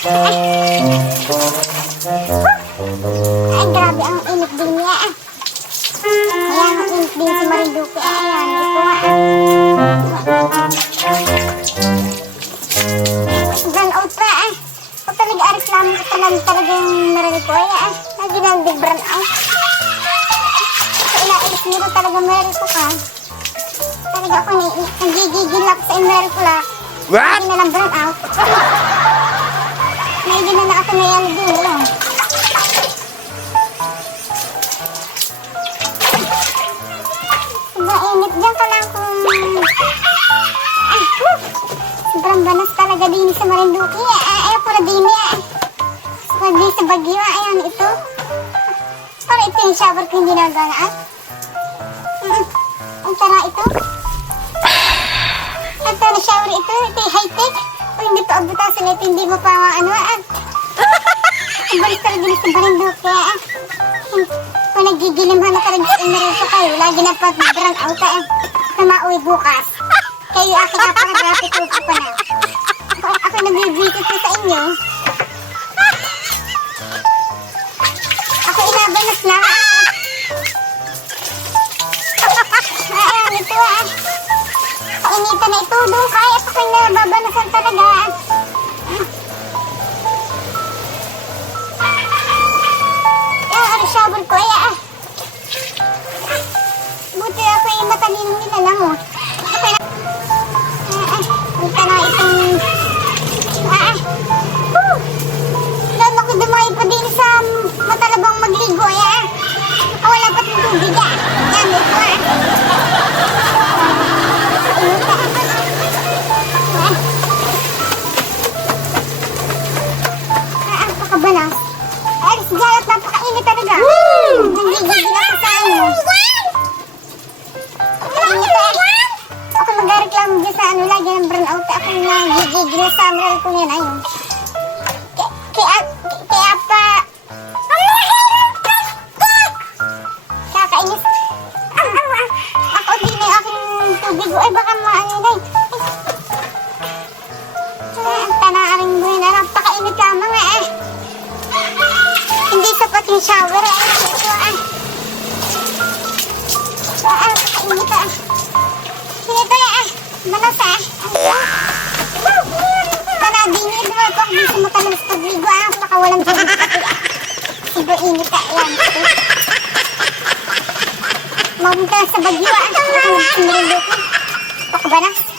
Ay, grabe ang init din niya. Ayan, ang init din si Marinduque. Ayan, ito nga. Brown out pa Kung talaga reklamo ko talaga yung Marinduque. Ayan, lagi na big brown out. So, ilailis nito talaga Marinduque ka. Talaga ako nagigigil ako sa Marinduque. What? Hindi na lang brown out. Medyo na ako na yan din. Ayan. Sobrang init dyan ka lang kung... Ay, sobrang banas talaga din sa Marinduque. Ayaw pura din niya. Pag din sa Bagyo, ayan ito. Para ito yung shower ko hindi nagagaan. Ang tara ito. Ang tara shower ito. Ito yung high-tech. Kung hindi pa abutasan ito, hindi mo pa ano. Ang balis talaga din sa Marinduque. Kung nagigilimhan na talaga sa Marinduque kayo, lagi na pag-brown out na mauwi bukas. Kayo aking napaka-graphic ko pa na. Ako nag-visit ko sa inyo. Ako inabanas lang. Ayan, ito Kainitan na ito. Doon kaya pa kayo nababanasan talaga. Shower ko buti ako yung matalino nila lang punta na itong doon ako dumayo pa din sa matalabang magligo wala pa itong tubig yan ito pakabanas alis galat napakainit talaga nagigigil ako sa ano ako mag-reklamo dyan sa ano lagi ng brown out ako nagigigil sa amral ko yan ayun kaya pa kakainis ako din na yung aking tubig ay baka maanilay ang tanaaring mo yun napakainit lamang hindi sapat yung shower kainit sinito malas panadinid mo ito ako din sa matalas pagligo baka walang tubig iba init yan mapunta sa Bagyo sa Marinduque Pakabanas